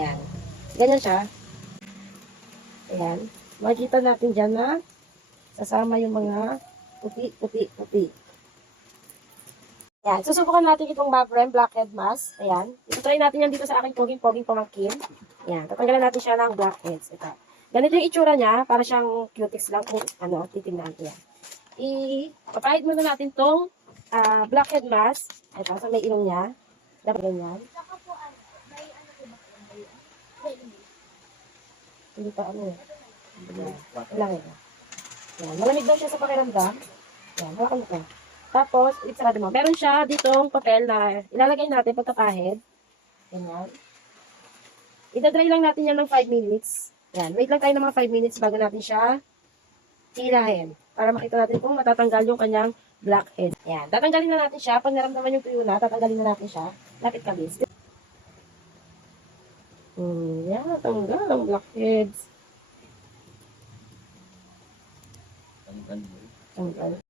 Ayan. Ganyan siya. Ayan. Makikita natin dyan na sasama yung mga puti. Ayan. Susubukan natin itong Mavrem Blackhead Mask. Ayan. Itutry natin yan dito sa aking poging pamangkin. Ayan. Tatanggalan natin siya ng blackheads. Ito. Ganito yung itsura niya. Para siyang cutex lang kung titingnan. Ayan. Ipapahid muna natin itong blackhead mask. Ito. So, may ilong niya. Dapat ganyan. Hindi pa ano eh. Lang eh. Yan. Malamig daw siya sa pakiramdam. Yan. Hawakan mo ka. Tapos, sarado mo. Meron siya ditong papel na ilalagay natin pagkapahid. Yan. Idadry lang natin yan ng 5 minutes. Yan. Wait lang tayo ng mga 5 minutes bago natin siya hilahin. Para makita natin kung matatanggal yung kanyang blackhead. Yan. Tatanggalin na natin siya. Pag naramdaman yung tuyo na, tatanggalin na natin siya. Lapit ka, bis. Yan. Tanggal ang blackheads. Tanggal.